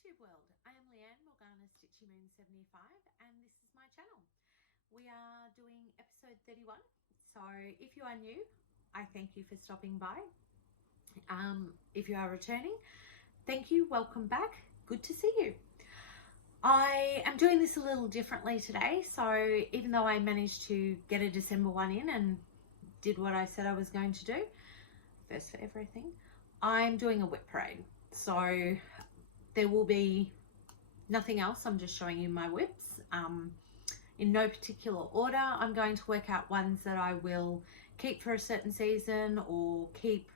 Flosstube world. I am Leanne Morgana Stitchy Moon 75 and this is my channel. We are doing episode 31. So if you are new, I thank you for stopping by. If you are returning, thank you, welcome back, good to see you. I am doing this a little differently today, so even though I managed to get a December one in and did what I said I was going to do, first for everything, I'm doing a whip parade. So there will be nothing else, I'm just showing you my whips. In no particular order, I'm going to work out ones that I will keep for a certain season or keep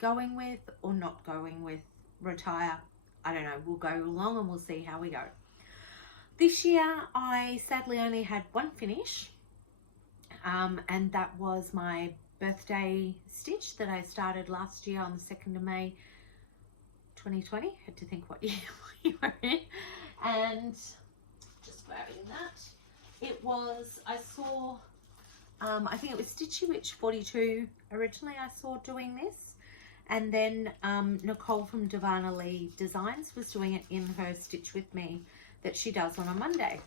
going with or not going with, retire. I don't know, we'll go along and we'll see how we go. This year I sadly only had one finish, and that was my birthday stitch that I started last year on the 2nd of May 2020. Had to think what year we were in, and just grabbing that. It was, I saw, I think it was Stitchy Witch 42 originally I saw doing this, and then Nicole from Divana Lee Designs was doing it in her Stitch With Me that she does on a Monday.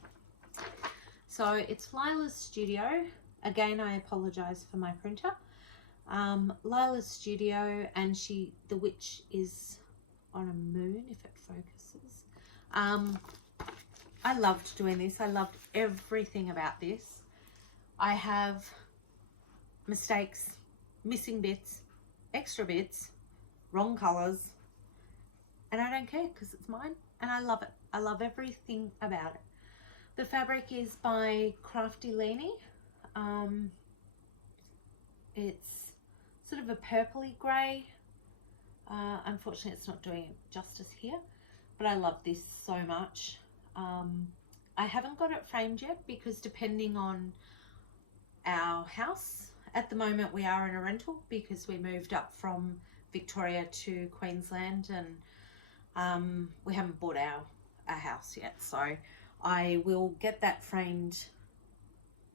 So it's Lila's Studio. Again, I apologize for my printer. Lila's Studio, and the witch is on a moon, if it focuses. I loved doing this. I loved everything about this. I have mistakes, missing bits, extra bits, wrong colors, and I don't care because it's mine and I love it. I love everything about it. The fabric is by Crafty Leanie. It's sort of a purpley grey. Unfortunately, it's not doing it justice here, but I love this so much. I haven't got it framed yet because depending on our house, at the moment we are in a rental because we moved up from Victoria to Queensland, and we haven't bought our house yet. So I will get that framed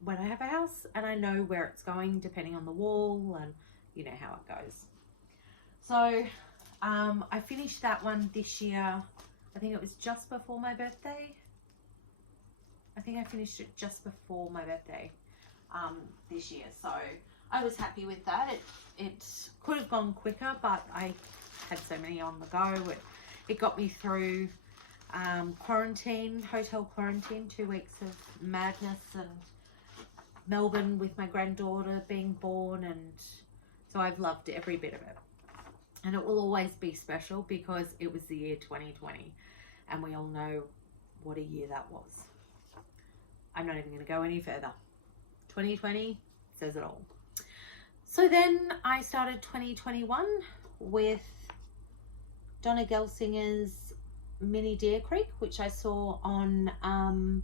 when I have a house and I know where it's going depending on the wall, and you know how it goes. So I finished that one this year. I think it was just before my birthday. I think I finished it just before my birthday this year. So I was happy with that. It could have gone quicker, but I had so many on the go. It got me through quarantine, hotel quarantine, 2 weeks of madness, and Melbourne with my granddaughter being born, and so I've loved every bit of it. And it will always be special because it was the year 2020 and we all know what a year that was. I'm not even going to go any further. 2020 says it all. So then I started 2021 with Donna Gelsinger's Mini Deer Creek, which I saw on,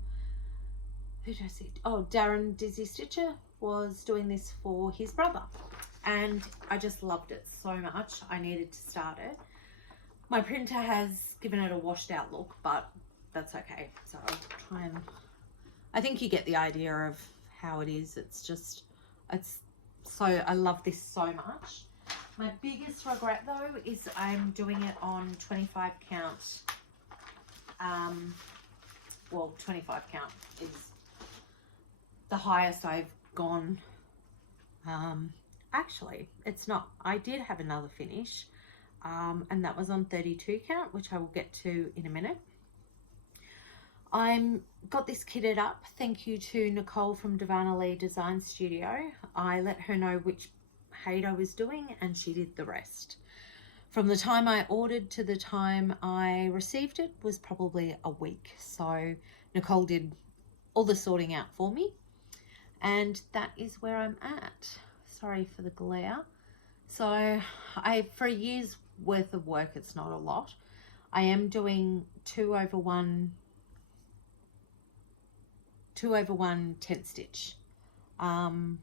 who did I see? Oh, Darren Dizzy Stitcher was doing this for his brother. And I just loved it so much. I needed to start it. My printer has given it a washed out look, but that's okay. So I'll try and, I think you get the idea of how it is. It's just, I love this so much. My biggest regret though is I'm doing it on 25 count. Well, 25 count is the highest I've gone. Actually, it's not. I did have another finish, and that was on 32 count, which I will get to in a minute. I'm got this kitted up. Thank you to Nicole from Divana Lee Design Studio. I let her know which height I was doing and she did the rest. From the time I ordered to the time I received it was probably a week. So Nicole did all the sorting out for me, and that is where I'm at. Sorry for the glare. So for a year's worth of work, it's not a lot. I am doing 2/1 tent stitch. And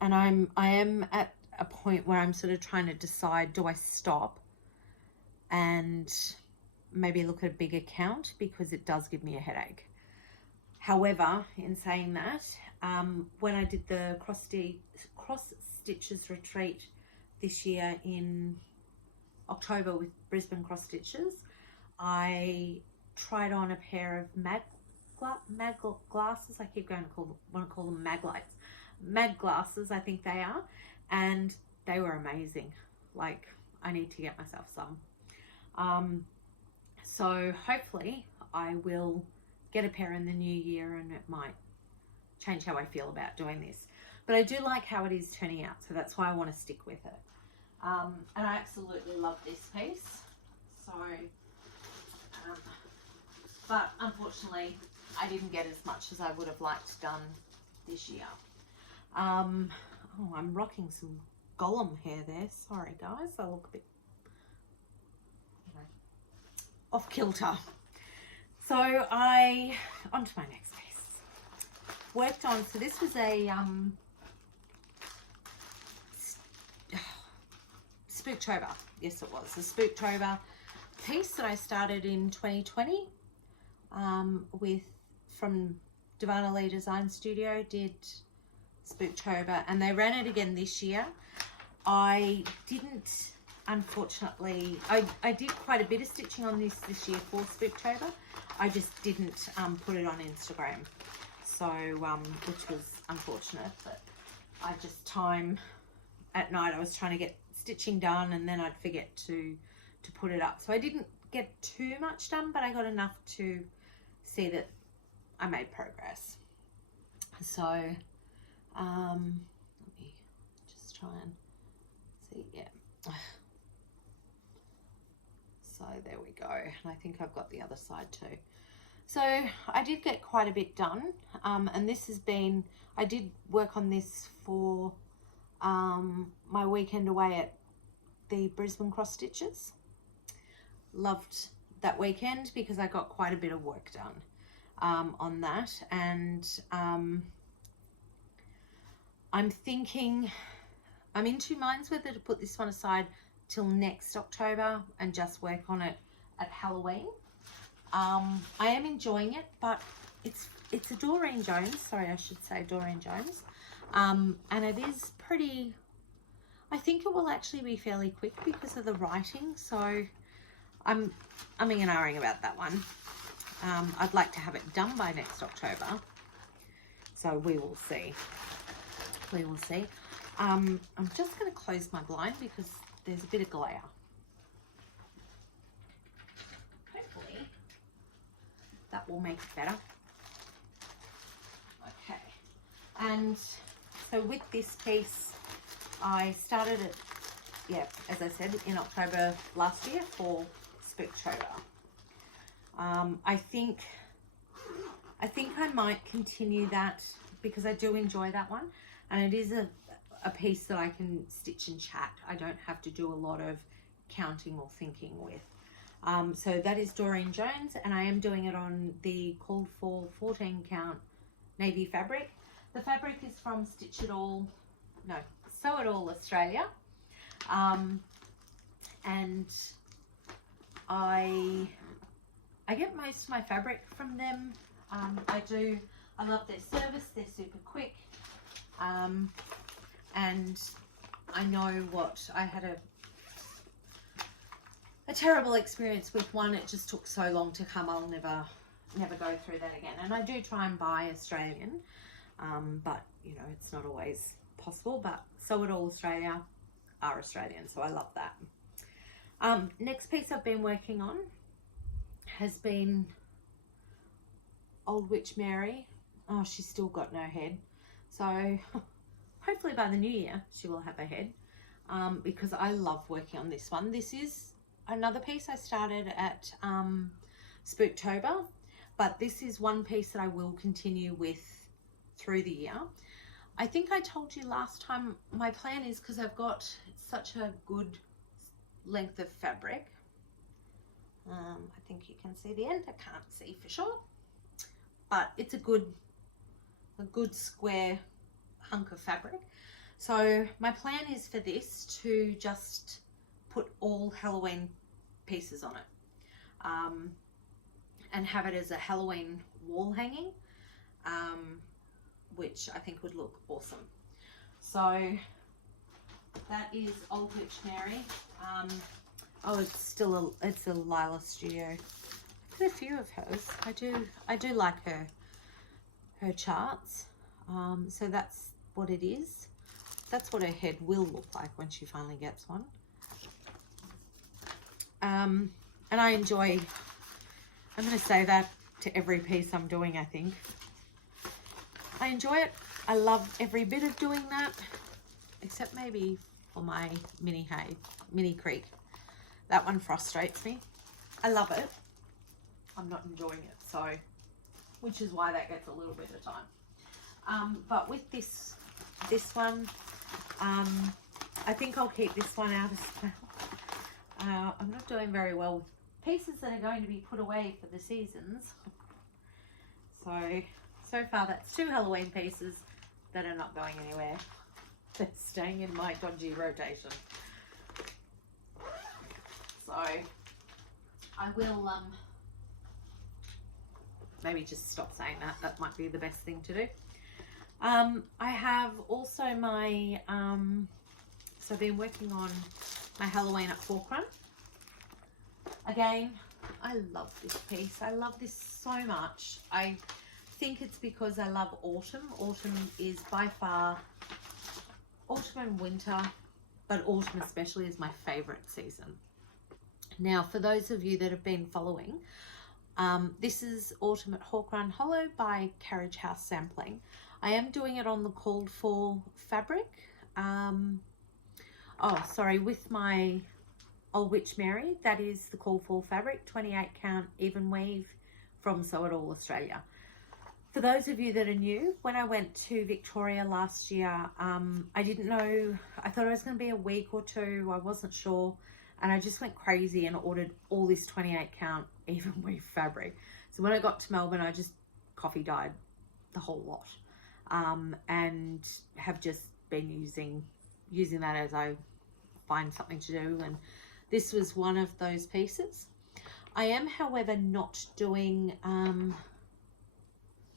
I am at a point where I'm sort of trying to decide, do I stop and maybe look at a bigger count, because it does give me a headache. However, in saying that, when I did the cross stitches retreat this year in October with Brisbane cross stitches. I tried on a pair of mag glasses. I keep going to want to call them mag lights. Mag glasses, I think they are, and they were amazing. Like, I need to get myself some. So hopefully I will get a pair in the new year, and it might change how I feel about doing this. But I do like how it is turning out, so that's why I want to stick with it. And I absolutely love this piece. So, but unfortunately, I didn't get as much as I would have liked done this year. Oh, I'm rocking some Gollum hair there. Sorry, guys. I look a bit off kilter. So onto my next piece. Worked on, so this was a Spooktober. Yes, it was a Spooktober piece that I started in 2020 from Divana Lee Design Studio. Did Spooktober, and they ran it again this year. I didn't, unfortunately, I did quite a bit of stitching on this year for Spooktober. I just didn't put it on Instagram, so which was unfortunate. But I just at night I was trying to get stitching done, and then I'd forget to put it up. So I didn't get too much done, but I got enough to see that I made progress. So let me just try and see. Yeah. So there we go. And I think I've got the other side too. So I did get quite a bit done. And this has been, I did work on this for my weekend away at the Brisbane cross stitches. Loved that weekend because I got quite a bit of work done on that. And I'm thinking, I'm in two minds whether to put this one aside till next October and just work on it at Halloween. I am enjoying it, but it's a Doreen Jones, sorry, I should say Doreen Jones, and it is pretty, I think it will actually be fairly quick because of the writing, so I'm umming and ahhing about that one. I'd like to have it done by next October, so we will see. We will see. I'm just going to close my blind because there's a bit of glare. Hopefully that will make it better. Okay, and so with this piece, I started it, yeah, as I said, in October last year for Spooktober. I think I might continue that because I do enjoy that one, and it is a piece that I can stitch and chat. I don't have to do a lot of counting or thinking with. So that is Doreen Jones, and I am doing it on the called for 14 count navy fabric. The fabric is from Sew It All Australia, and I get most of my fabric from them. I love their service. They're super quick, and I know what I had a terrible experience with one. It just took so long to come. I'll never go through that again. And I do try and buy Australian, but you know, it's not always possible. But Sew It All Australia are Australian, so I love that. Next piece I've been working on has been Old Witch Mary. Oh, she's still got no head, so hopefully by the new year she will have a head, because I love working on this one. This is another piece I started at Spooktober, but this is one piece that I will continue with through the year. I think I told you last time my plan is, because I've got such a good length of fabric, I think you can see the end, I can't see for sure, but it's a good square hunk of fabric. So my plan is for this to just put all Halloween pieces on it, and have it as a Halloween wall hanging, which I think would look awesome. So that is Old Witch Mary. Oh, it's a Lila Studio. I've got a few of hers. I do like her charts. So that's what it is. That's what her head will look like when she finally gets one. And I enjoy, I'm going to say that to every piece I'm doing, I think. I enjoy it. I love every bit of doing that, except maybe for my mini creek. That one frustrates me. I love it. I'm not enjoying it, so, which is why that gets a little bit of time. But with this one, I think I'll keep this one out as well. I'm not doing very well with pieces that are going to be put away for the seasons. So far that's 2 Halloween pieces that are not going anywhere. They're staying in my dodgy rotation. So I will maybe just stop saying that. That might be the best thing to do. I have also my, so I've been working on my Halloween at Fork Run. Again, I love this piece. I love this so much. I think it's because I love autumn. Autumn is by far, autumn and winter, but autumn especially is my favorite season. Now, for those of you that have been following, this is Autumn at Hawk Run Hollow by Carriage House Sampling. I am doing it on the called for fabric. With my Old Witch Mary, that is the called for fabric, 28 count even weave from Sew It All Australia. For those of you that are new, when I went to Victoria last year, I didn't know, I thought it was going to be a week or two, I wasn't sure, and I just went crazy and ordered all this 28 count even weave fabric. So when I got to Melbourne, I just coffee dyed the whole lot, and have just been using that as I find something to do, and this was one of those pieces. I am, however, not doing,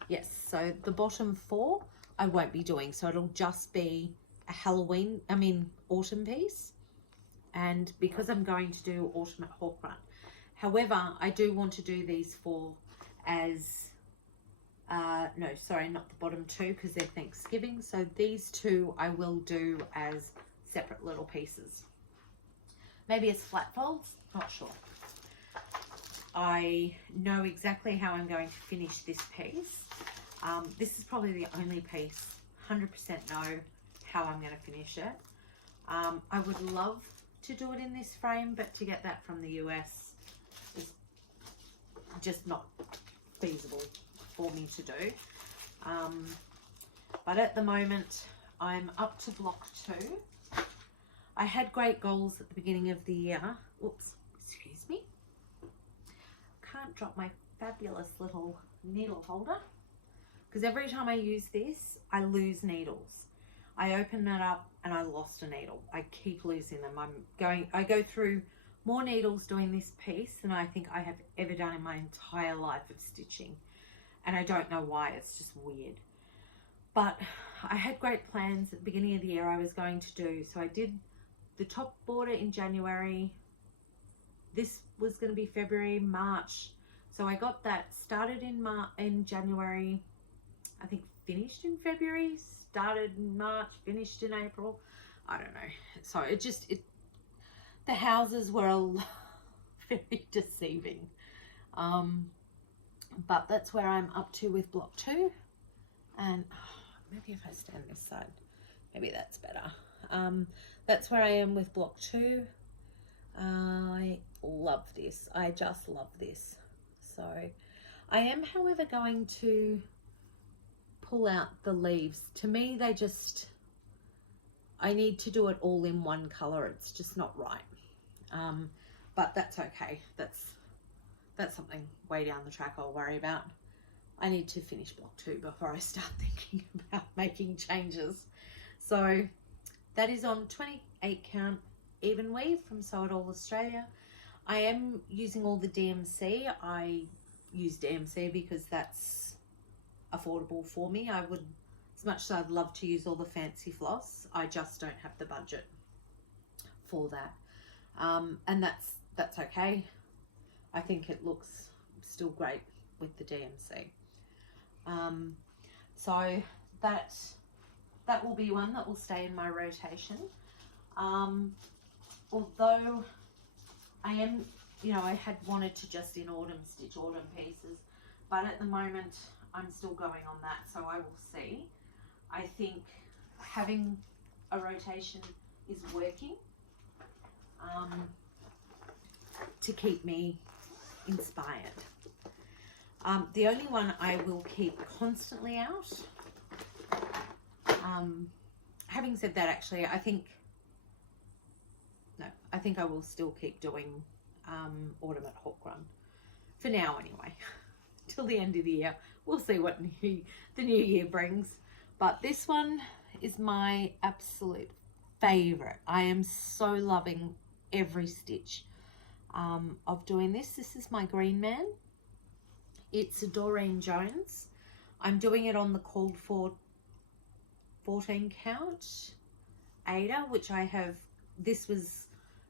yes, so the bottom 4 I won't be doing, so it'll just be a autumn piece, and because I'm going to do Autumn at Hawk Run. However, I do want to do these 4 as, no, sorry, not the bottom 2 because they're Thanksgiving, so these 2 I will do as separate little pieces. Maybe as flat folds, not sure. I know exactly how I'm going to finish this piece. This is probably the only piece, 100% know how I'm going to finish it. I would love to do it in this frame, but to get that from the US is just not feasible for me to do. But at the moment, I'm up to block 2. I had great goals at the beginning of the year. Oops, excuse me. Can't drop my fabulous little needle holder because every time I use this, I lose needles. I open it up and I lost a needle. I keep losing them. I go through more needles doing this piece than I think I have ever done in my entire life of stitching. And I don't know why, it's just weird. But I had great plans at the beginning of the year I was going to do. So I did the top border in January. This was going to be February, March. So I got that started in January, I think finished in February, started in March, finished in April. I don't know. So the houses were very deceiving. But that's where I'm up to with block 2. And maybe if I stand this side, maybe that's better. That's where I am with block 2. I love this. I just love this. So I am, however, going to pull out the leaves. To me, I need to do it all in one color. It's just not right. But that's okay. That's something way down the track I'll worry about. I need to finish block 2 before I start thinking about making changes. So that is on 28 count even weave from Sew It All Australia. I am using all the DMC. I use DMC because that's affordable for me. I would, as much as I'd love to use all the fancy floss, I just don't have the budget for that. and that's okay. I think it looks still great with the DMC. So that will be one that will stay in my rotation. Although I am, you know, I had wanted to just in autumn stitch autumn pieces, but at the moment I'm still going on that, so I will see. I think having a rotation is working to keep me inspired. The only one I will keep constantly out, having said that, actually, I think I will still keep doing autumn at Hawk Run for now anyway, till the end of the year. We'll see what the new year brings, but this one is my absolute favorite. I am so loving every stitch of doing this. This is my Green Man. It's a Doreen Jones. I'm doing it on the called for 14 count Ada, which I have. This was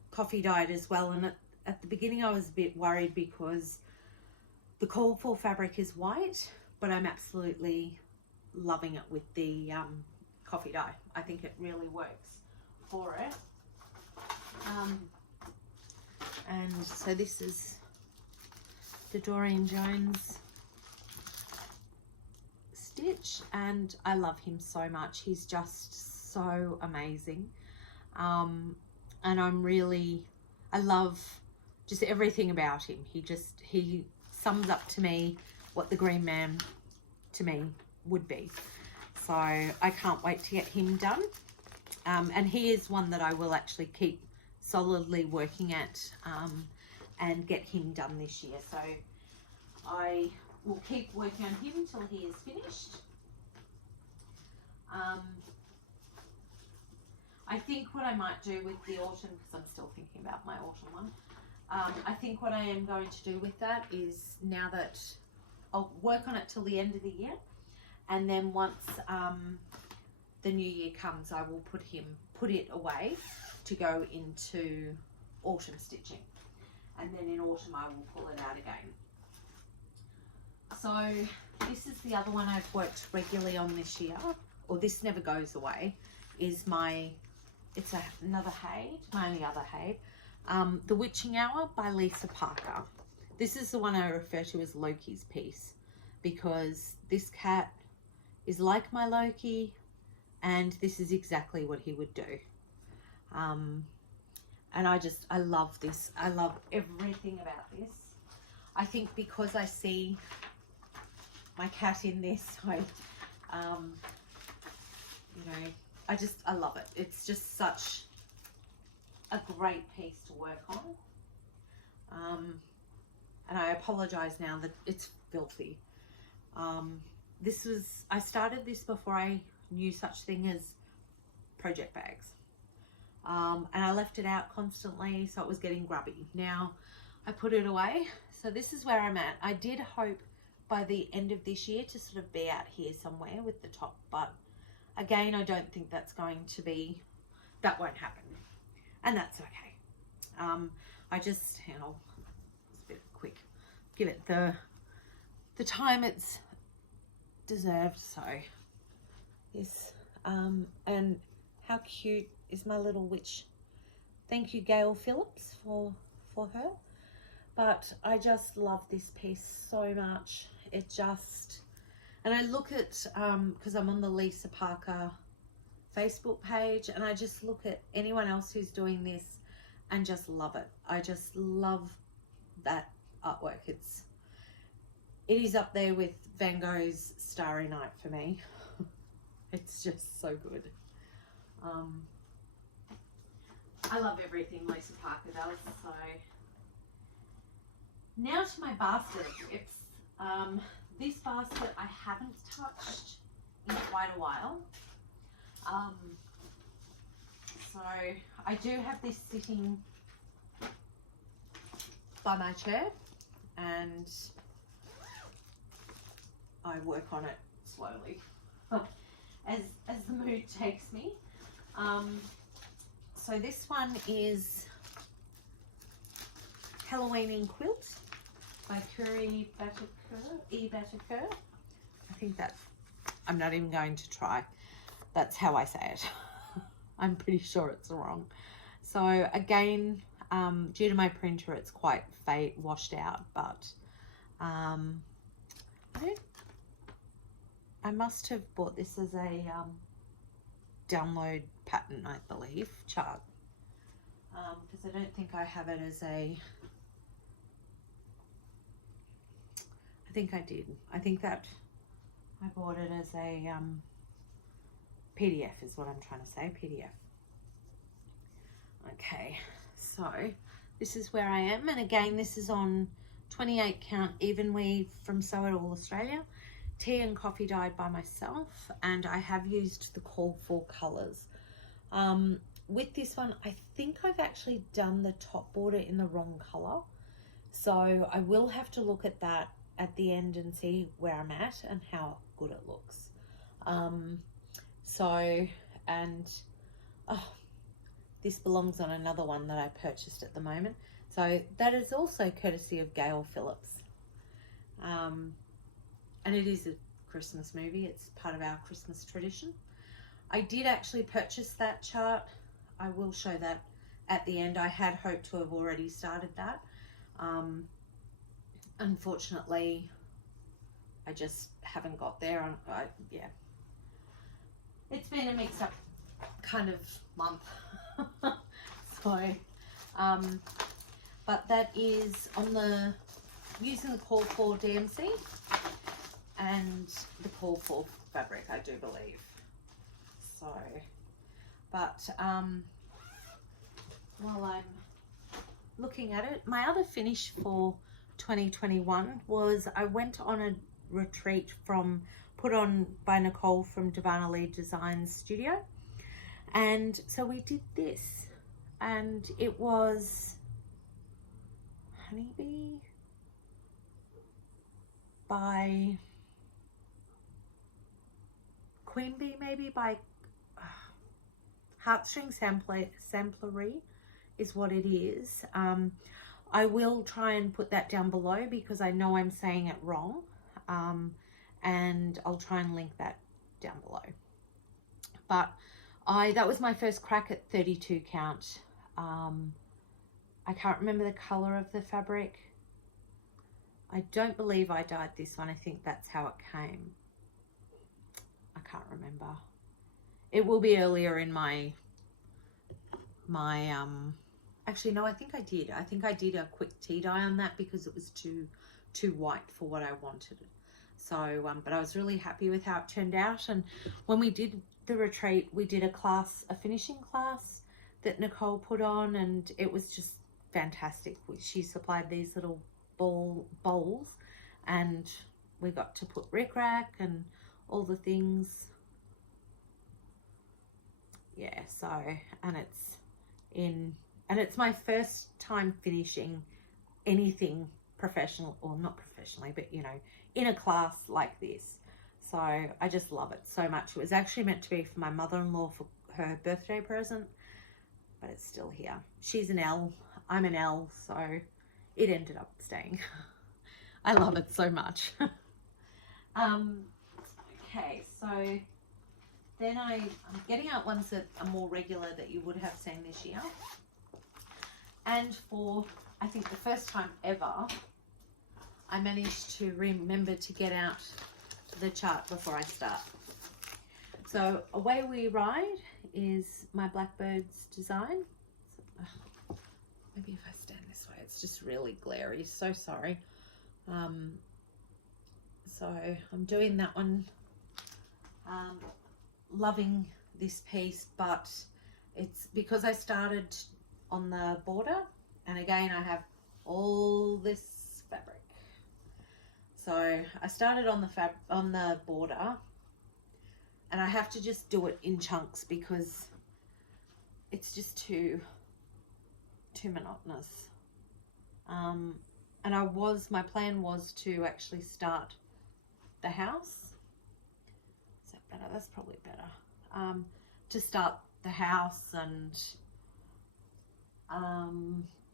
coffee dyed as well, and at the beginning I was a bit worried because the called for fabric is white, but I'm absolutely loving it with the coffee dye. I think it really works for it. And so this is the Doreen Jones stitch, and I love him so much. He's just so amazing. And I love just everything about him. He sums up to me what the Green Man to me would be. So I can't wait to get him done. And he is one that I will actually keep solidly working at and get him done this year. So I will keep working on him until he is finished. I think what I might do with the autumn, because I'm still thinking about my autumn one, I think what I am going to do with that is, now that I'll work on it till the end of the year, and then once the new year comes, I will put it away to go into autumn stitching, and then in autumn I will pull it out again. So this is the other one I've worked regularly on this year, or this never goes away, is it's another Haid, my only other Haid, The Witching Hour by Lisa Parker. This is the one I refer to as Loki's piece, because this cat is like my Loki, and this is exactly what he would do. And I love this. I love everything about this. I think because I see my cat in this, I love it. It's just such a great piece to work on. And I apologize now that it's filthy. I started this before I knew such thing as project bags. And I left it out constantly, so it was getting grubby. Now I put it away. So this is where I'm at. I did hope by the end of this year to sort of be out here somewhere with the top, but again, I don't think that won't happen. And that's okay. I just, it's a bit quick. Give it the time it's deserved. So this, and how cute is my little witch. Thank you, Gail Phillips, for her. But I just love this piece so much. It just, and I look at, because I'm on the Lisa Parker Facebook page, and I just look at anyone else who's doing this and just love it. I just love that artwork. It is up there with Van Gogh's Starry Night for me. It's just so good. I love everything Lisa Parker does. So now to my basket of gifts. This basket I haven't touched in quite a while. So I do have this sitting by my chair, and I work on it slowly as the mood takes me. So this one is Halloween in Quilt by Curry Bataker. I think that, I'm not even going to try. That's how I say it. I'm pretty sure it's wrong. So again, due to my printer, it's quite washed out, but I must have bought this as a download pattern, I believe, chart, because I don't think I have it as a, I think I did. I think that I bought it as a PDF is what I'm trying to say, PDF. Okay, so this is where I am, and again, this is on 28 count even weave from Sew It All Australia, tea and coffee dyed by myself, and I have used the call for colours. With this one, I think I've actually done the top border in the wrong colour, so I will have to look at that at the end and see where I'm at and how good it looks. This belongs on another one that I purchased at the moment. So that is also courtesy of Gail Phillips. And it is a Christmas movie. It's part of our Christmas tradition. I did actually purchase that chart. I will show that at the end. I had hoped to have already started that. Unfortunately, I just haven't got there. Yeah. It's been a mixed up kind of month. So, but that is on the, using the call for DMC and the call for fabric, I do believe. So, but while I'm looking at it, my other finish for 2021 was I went on a retreat put on by Nicole from Divana Lee Designs Studio, and so we did this, and it was Honeybee by Queen Bee, maybe, by Heartstring Samplery is what it is. I will try and put that down below because I know I'm saying it wrong, and I'll try and link that down below. But that was my first crack at 32 count. I can't remember the color of the fabric. I don't believe I dyed this one. I think that's how it came. I can't remember. It will be earlier in my actually no, I think I did. I think I did a quick tea dye on that because it was too white for what I wanted. So but I was really happy with how it turned out. And when we did the retreat, we did a finishing class that Nicole put on, and it was just fantastic. She supplied these little bowls, and we got to put rickrack and all the things. Yeah, so, and it's my first time finishing anything professional, or not professionally, but you know, in a class like this. So I just love it so much. It was actually meant to be for my mother-in-law for her birthday present, but it's still here. She's an L, I'm an L, so it ended up staying. I love it so much. Okay, so then I'm getting out ones that are more regular that you would have seen this year. And for, I think, the first time ever, I managed to remember to get out the chart before I start. So Away We Ride is my Blackbird's design. Maybe if I stand this way, it's just really glary, so sorry. So I'm doing that one. Loving this piece, but it's because I started on the border, and again I have all this fabric. So I started on the border, and I have to just do it in chunks because it's just too monotonous. And my plan was to actually start the house. Is that better? That's probably better. To start the house and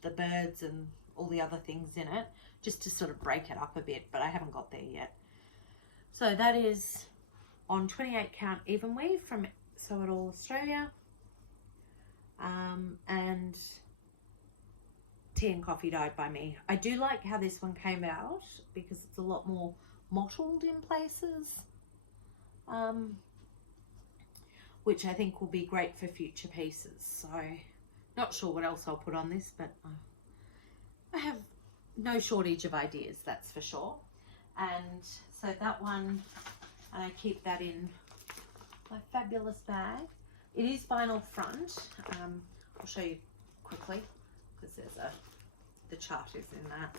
the birds and all the other things in it, just to sort of break it up a bit, but I haven't got there yet. So that is on 28 count even weave from Sew It All Australia, and Tea and Coffee dyed by me. I do like how this one came out because it's a lot more mottled in places, which I think will be great for future pieces. So not sure what else I'll put on this, but I have no shortage of ideas, that's for sure. And so that one, and I keep that in my fabulous bag. It is vinyl front. I'll show you quickly because the chart is in that.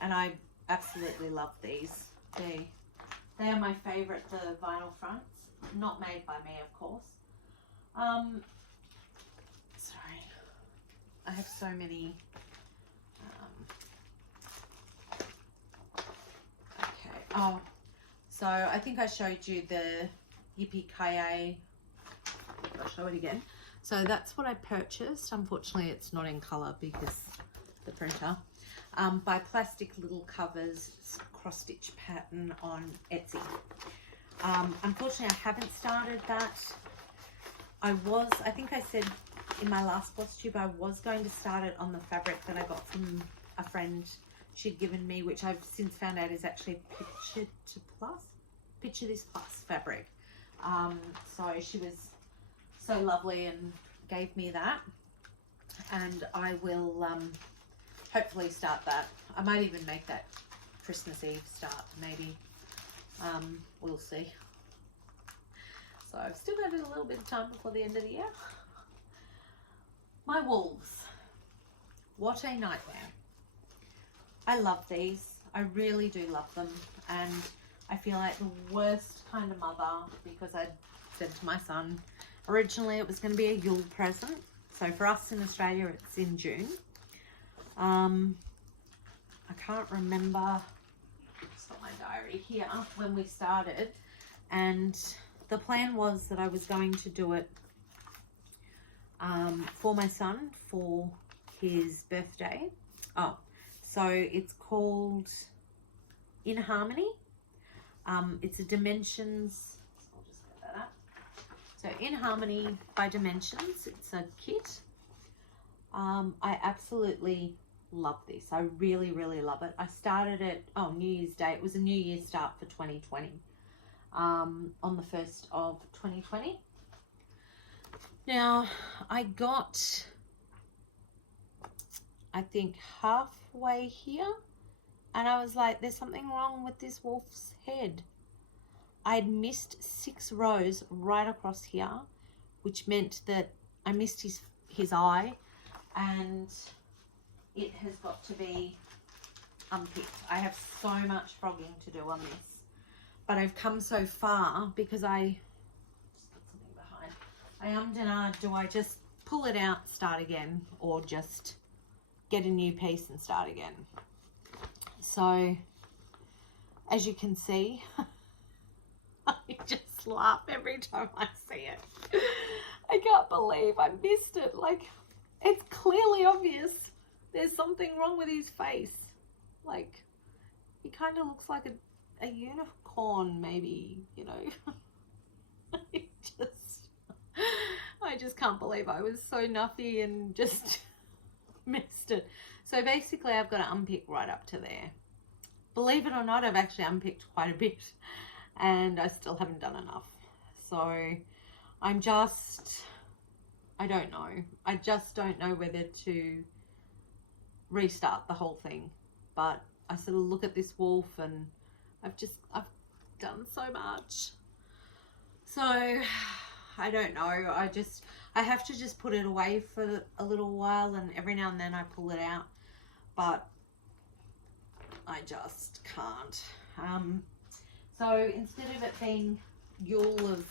And I absolutely love these. They are my favorite, the vinyl fronts. Not made by me, of course. Sorry, I have so many. Okay. Oh, so I think I showed you the Hippie Kay. I'll show it again. So that's what I purchased. Unfortunately, it's not in color because the printer. By Plastic Little Covers cross stitch pattern on Etsy. Unfortunately, I haven't started that. I think I said in my last Flosstube I was going to start it on the fabric that I got from a friend she'd given me, which I've since found out is actually Picture This Plus fabric. So she was so lovely and gave me that, and I will hopefully start that. I might even make that Christmas Eve start, maybe. We'll see. So I've still got a little bit of time before the end of the year. My wolves. What a nightmare. I love these. I really do love them. And I feel like the worst kind of mother because I said to my son, originally it was going to be a Yule present. So for us in Australia, it's in June. I can't remember, I've got my diary here, when we started, and the plan was that I was going to do it for my son for his birthday. Oh, so it's called In Harmony. It's a Dimensions, I'll just get that up. So In Harmony by Dimensions, it's a kit. I absolutely love this. I really, really love it. I started it on New Year's Day. It was a New Year's start for 2020, on the 1st of 2020. Now, I got, I think, halfway here, and I was like, there's something wrong with this wolf's head. I'd missed 6 rows right across here, which meant that I missed his eye, and it has got to be unpicked. I have so much frogging to do on this, but I've come so far because I just put something behind. I ummed and ahed, do I just pull it out, start again, or just get a new piece and start again? So as you can see, I just laugh every time I see it. I can't believe I missed it. Like, it's clearly obvious there's something wrong with his face. Like, he kind of looks like a unicorn, maybe, you know. I just can't believe I was so nuffy and just missed it. So basically I've got to unpick right up to there. Believe it or not, I've actually unpicked quite a bit and I still haven't done enough. So I'm just, I don't know. I just don't know whether to restart the whole thing. But I sort of look at this wolf and I've done so much. So I don't know. I have to just put it away for a little while, and every now and then I pull it out, but I just can't. So instead of it being Yule of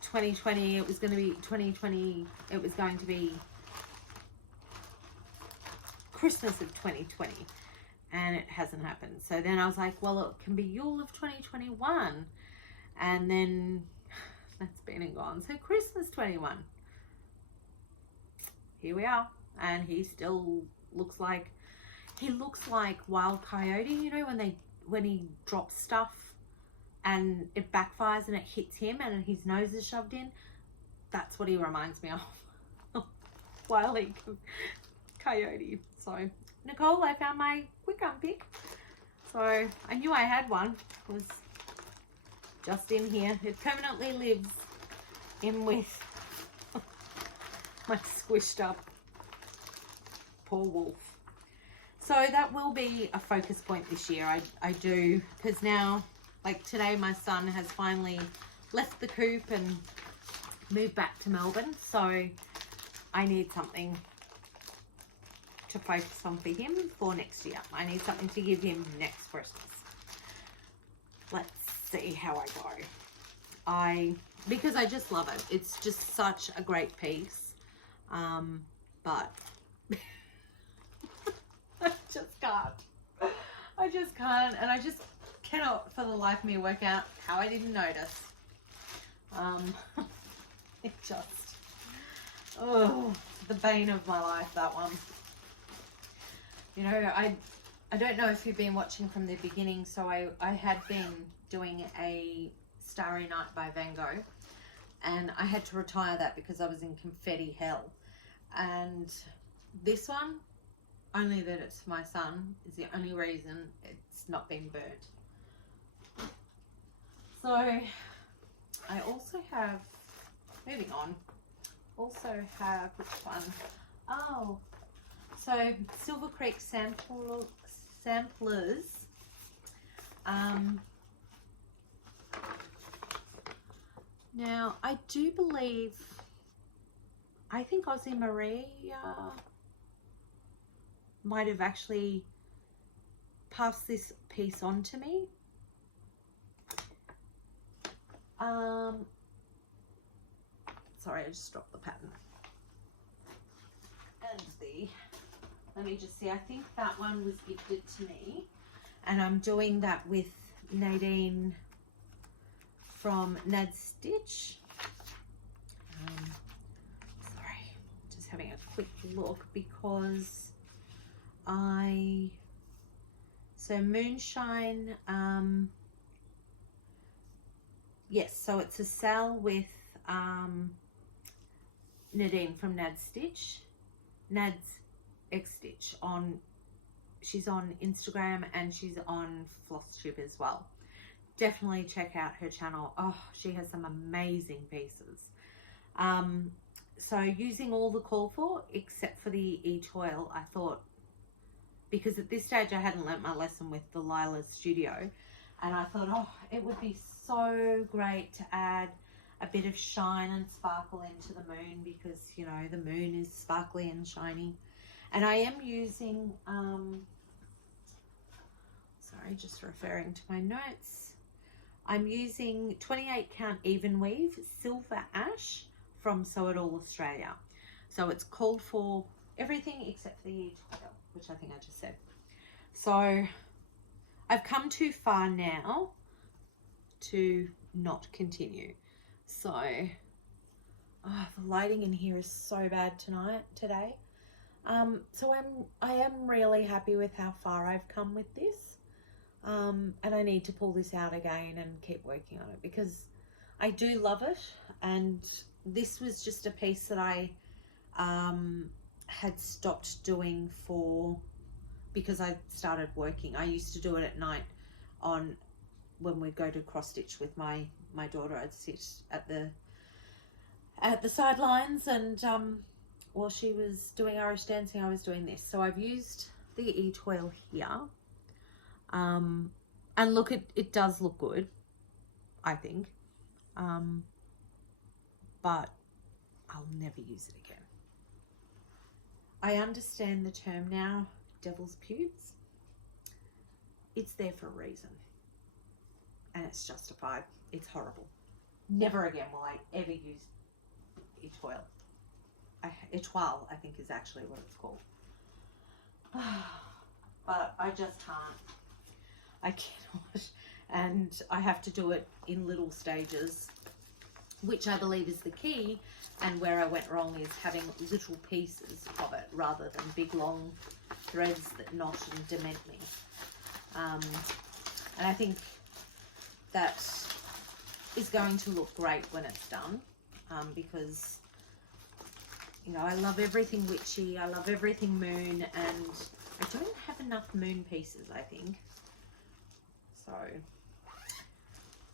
2020, it was going to be 2020, it was going to be Christmas of 2020, and it hasn't happened. So then I was like, well, it can be Yule of 2021, and then that's been and gone. So Christmas 21. here we are. And he still looks like, he looks like Wild Coyote, you know, when he drops stuff and it backfires and it hits him and his nose is shoved in. That's what he reminds me of. Wild Coyote. So, Nicole, I found my quick unpick. So, I knew I had one. It was just in here. It permanently lives in with my squished up poor wolf. So that will be a focus point this year. I do, because now, like today, my son has finally left the coop and moved back to Melbourne. So I need something to focus on for him for next year. I need something to give him next Christmas. Let's see how I go. Because I just love it. It's just such a great piece. But I just can't. I just can't. And I just cannot for the life of me work out how I didn't notice. It just, oh, the bane of my life, that one. You know, I don't know if you've been watching from the beginning, so I had been doing a Starry Night by Van Gogh, and I had to retire that because I was in confetti hell. And this one, only that it's for my son, is the only reason it's not been burnt. So I also have, moving on, also have, which one? Oh, so Silver Creek samplers. Now I do believe, I think Aussie Marie might have actually passed this piece on to me. Sorry, I just dropped the pattern. And let me just see, I think that one was gifted to me. And I'm doing that with Nadine from Nad Stitch. Sorry, just having a quick look because so Moonshine, yes, so it's a sale with Nadine from Nad Stitch, Nad's X Stitch she's on Instagram and she's on Flosstube as well. Definitely check out her channel. Oh, she has some amazing pieces. So using all the call for except for the e-toil, I thought, because at this stage I hadn't learnt my lesson with the Lila's Studio, and I thought, oh, it would be so great to add a bit of shine and sparkle into the moon, because you know the moon is sparkly and shiny. And I am using sorry, just referring to my notes, I'm using 28 count even weave silver ash from Sew It All Australia. So it's called for everything except for the e-toil, which I think I just said. So I've come too far now to not continue. So the lighting in here is so bad today. So I am really happy with how far I've come with this. And I need to pull this out again and keep working on it because I do love it. And this was just a piece that I had stopped doing because I started working. I used to do it at night when we'd go to cross stitch with my daughter. I'd sit at the sidelines, and while she was doing Irish dancing, I was doing this. So I've used the e-toil here. And look, it does look good, I think. But I'll never use it again. I understand the term now, devil's pubes. It's there for a reason. And it's justified. It's horrible. Never again will I ever use e-toil. Etoile, I think, is actually what it's called. But I just can't. I cannot. And I have to do it in little stages which I believe is the key, and where I went wrong is having little pieces of it rather than big long threads that knot and dement me. And I think that is going to look great when it's done, because, you know, I love everything witchy, I love everything moon, and I don't have enough moon pieces, I think. So,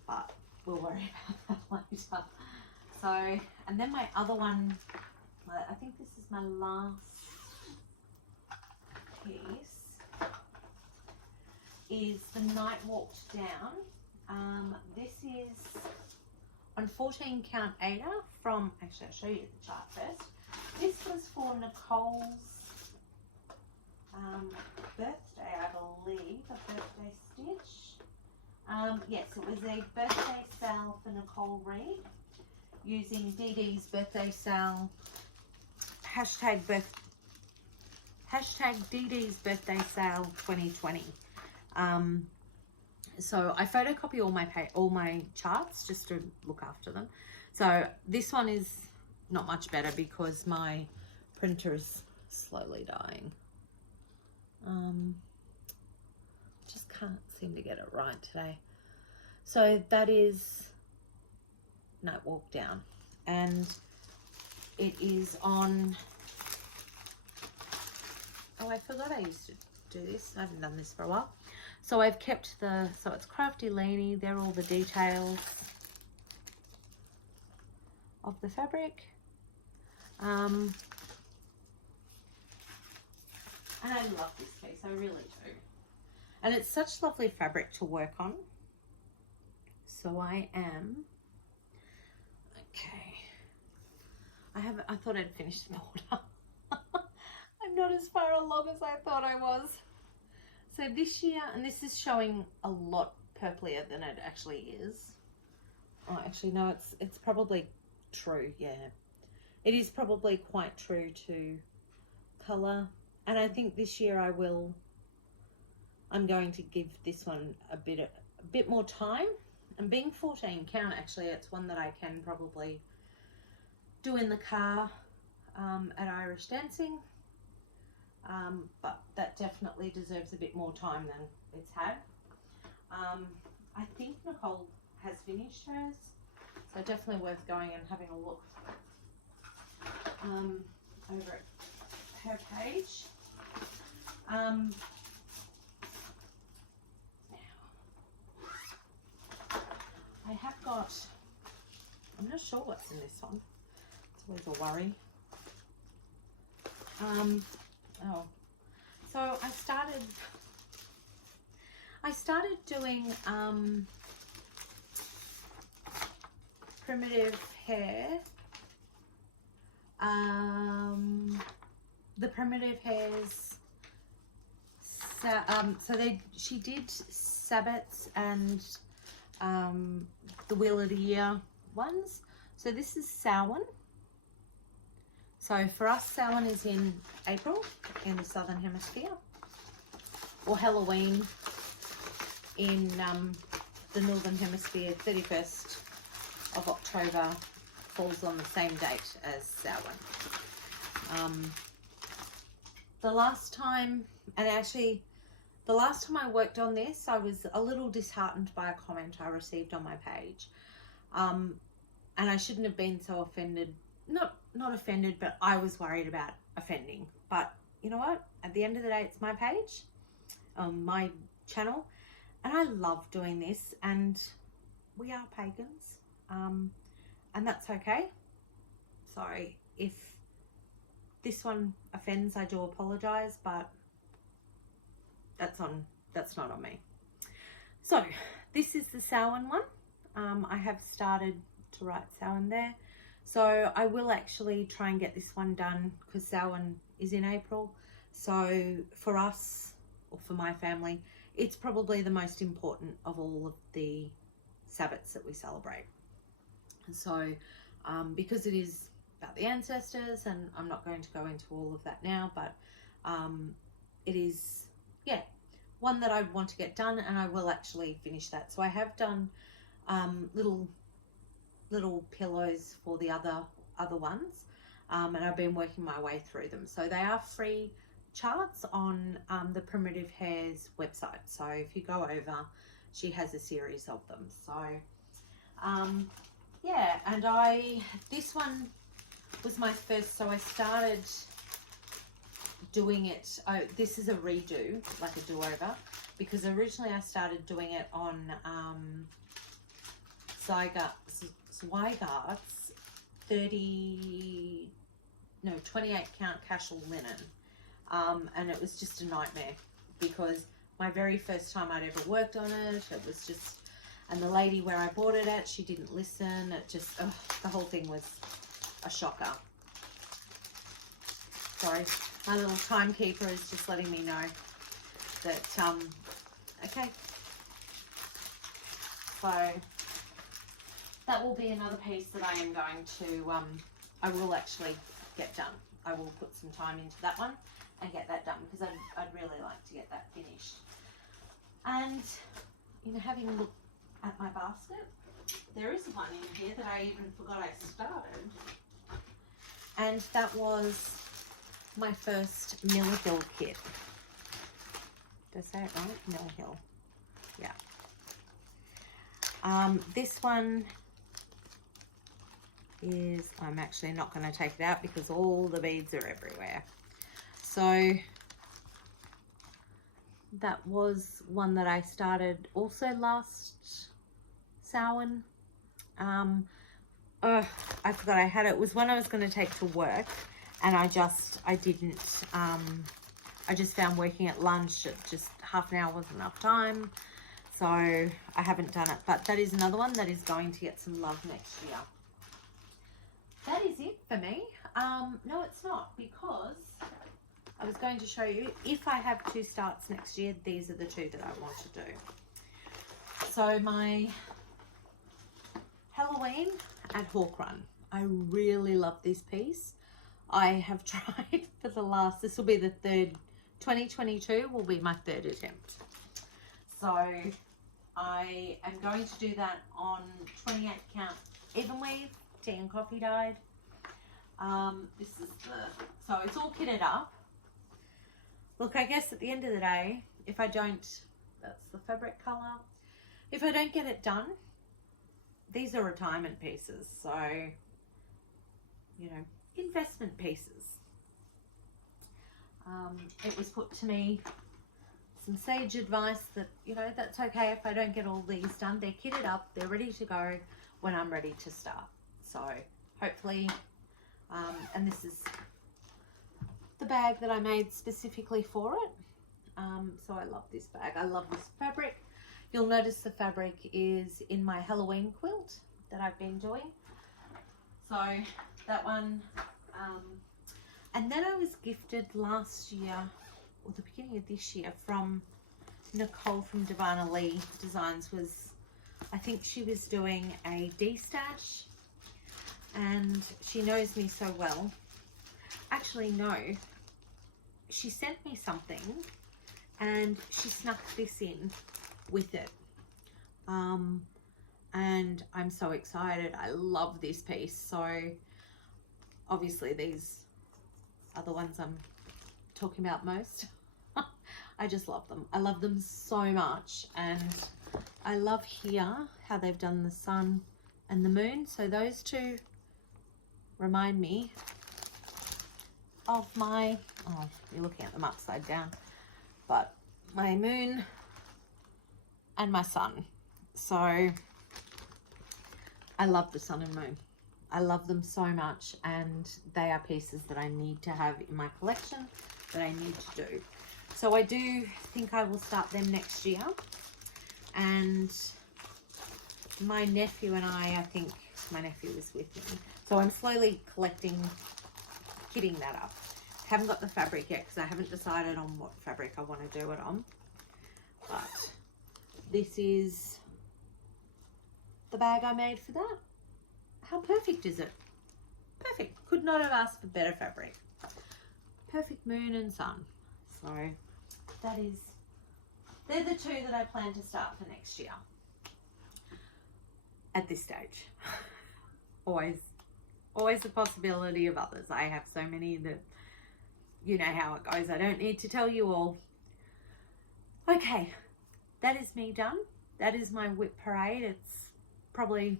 but we'll worry about that later. So, and then my other one, I think this is my last piece, is the Night Walked Down. This is on 14 count Ada from, actually I'll show you the chart first. This was for Nicole's birthday, I believe, a birthday stitch. Yes, it was a birthday sale for Nicole Reed using Dee Dee's birthday sale, hashtag Dee Dee's birthday sale 2020. So I photocopy all my charts just to look after them. So this one is not much better because my printer is slowly dying. Just can't seem to get it right today. So that is Night Walk Down, and it is on, oh, I forgot I used to do this. I haven't done this for a while. So I've kept so it's Crafty Leanie. They're all the details of the fabric. And I love this piece, I really do. And it's such lovely fabric to work on. So I am, okay. I thought I'd finished the order. I'm not as far along as I thought I was. So this year, and this is showing a lot purplier than it actually is. Oh, actually, no, it's probably true, yeah. It is probably quite true to colour. And I think this year I'm going to give this one a bit more time. And being 14 count, actually, it's one that I can probably do in the car at Irish Dancing. But that definitely deserves a bit more time than it's had. I think Nicole has finished hers, so definitely worth going and having a look over at her page. Now, I have got, I'm not sure what's in this one. It's always a worry. Oh, so I started doing primitive hair. The primitive hairs. So she did sabbats and the Wheel of the Year ones. So this is Samhain. So for us, Samhain is in April in the Southern Hemisphere, or Halloween in the Northern Hemisphere. 31st of October falls on the same date as Samhain. The last time I worked on this, I was a little disheartened by a comment I received on my page. And I shouldn't have been so offended. Not offended, but I was worried about offending. But you know what? At the end of the day, it's my page, my channel, and I love doing this, and we are pagans, and that's okay. Sorry if this one offends, I do apologize, but that's not on me. So this is the Samhain one. I have started to write Samhain there. So I will actually try and get this one done because Samhain is in April. So for us, or for my family, it's probably the most important of all of the Sabbats that we celebrate. So because it is about the ancestors, and I'm not going to go into all of that now, but it is, yeah, one that I want to get done, and I will actually finish that. So I have done little little pillows for the other ones, and I've been working my way through them. So they are free charts on the Primitive Hairs website. So if you go over, she has a series of them. So yeah, and this one was my first, so I started doing it. Oh, this is a redo, like a do-over, because originally I started doing it on Zygarde's 28 count casual linen, and it was just a nightmare because my very first time I'd ever worked on it, it was just, and the lady where I bought it at, she didn't listen. It just, the whole thing was a shocker. Sorry, my little timekeeper is just letting me know that, okay. So that will be another piece that I am going to, I will actually get done. I will put some time into that one and get that done because I'd really like to get that finished. And, you know, having a look at my basket, there is one in here that I even forgot I started. And that was my first Miller Hill kit. Did I say it right? Miller Hill. Yeah. This one is, I'm actually not going to take it out because all the beads are everywhere. So that was one that I started also last Samhain. I forgot I had it. It was one I was going to take to work, and I didn't, I just found working at lunch, just half an hour wasn't enough time, so I haven't done it. But that is another one that is going to get some love next year. That is it for me. No, it's not, because I was going to show you, if I have 2 starts next year, these are the 2 that I want to do. So my Halloween at Hawk Run. I really love this piece. I have tried for the last, this will be the third, 2022 will be my 3rd attempt. So I am going to do that on 28 count even weave, tea and coffee dyed. This is so it's all kitted up. Look, I guess at the end of the day, if I don't, that's the fabric color. If I don't get it done, these are retirement pieces. So, you know, investment pieces. It was put to me, some sage advice that, you know, that's okay if I don't get all these done. They're kitted up, they're ready to go when I'm ready to start. So hopefully, and this is the bag that I made specifically for it. So I love this bag. I love this fabric. You'll notice the fabric is in my Halloween quilt that I've been doing. So that one, and then I was gifted last year, or the beginning of this year, from Nicole from Divana Lee Designs. Was, I think she was doing a D-stash, and she knows me so well. Actually, no, she sent me something and she snuck this in with it. And I'm so excited. I love this piece. So obviously these are the ones I'm talking about most. I just love them. I love them so much. And I love here how they've done the sun and the moon. So those 2 remind me of my, oh, you're looking at them upside down, but my moon and my sun. So I love the sun and moon. I love them so much, and they are pieces that I need to have in my collection, that I need to do. So I do think I will start them next year. And my nephew and I think my nephew is with me. So I'm slowly collecting, kitting that up. Haven't got the fabric yet because I haven't decided on what fabric I want to do it on. But this is the bag I made for that. How perfect is it? Perfect. Could not have asked for better fabric. Perfect moon and sun. So that is, they're the 2 that I plan to start for next year. At this stage. always the possibility of others. I have so many that, you know how it goes. I don't need to tell you all. Okay, that is me done. That is my whip parade. It's probably,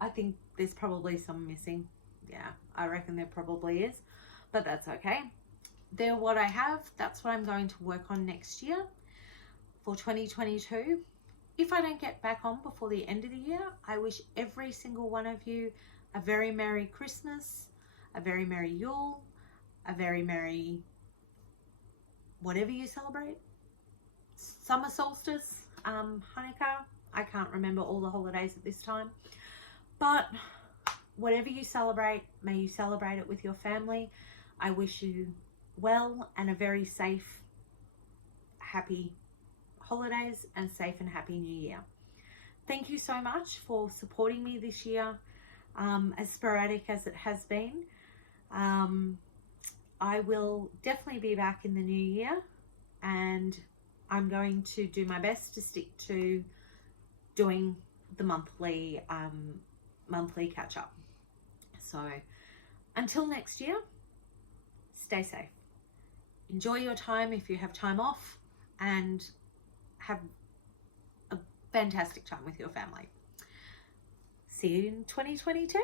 I think there's probably some missing. Yeah, I reckon there probably is, but that's okay. They're what I have. That's what I'm going to work on next year for 2022. If I don't get back on before the end of the year, I wish every single one of you a very Merry Christmas, a very Merry Yule, a very Merry whatever you celebrate. Summer solstice, Hanukkah. I can't remember all the holidays at this time. But whatever you celebrate, may you celebrate it with your family. I wish you well and a very safe, happy holidays and safe and happy new year. Thank you so much for supporting me this year, as sporadic as it has been. I will definitely be back in the new year, and I'm going to do my best to stick to doing the monthly catch up. So until next year, stay safe. Enjoy your time if you have time off, and have a fantastic time with your family. See you in 2022.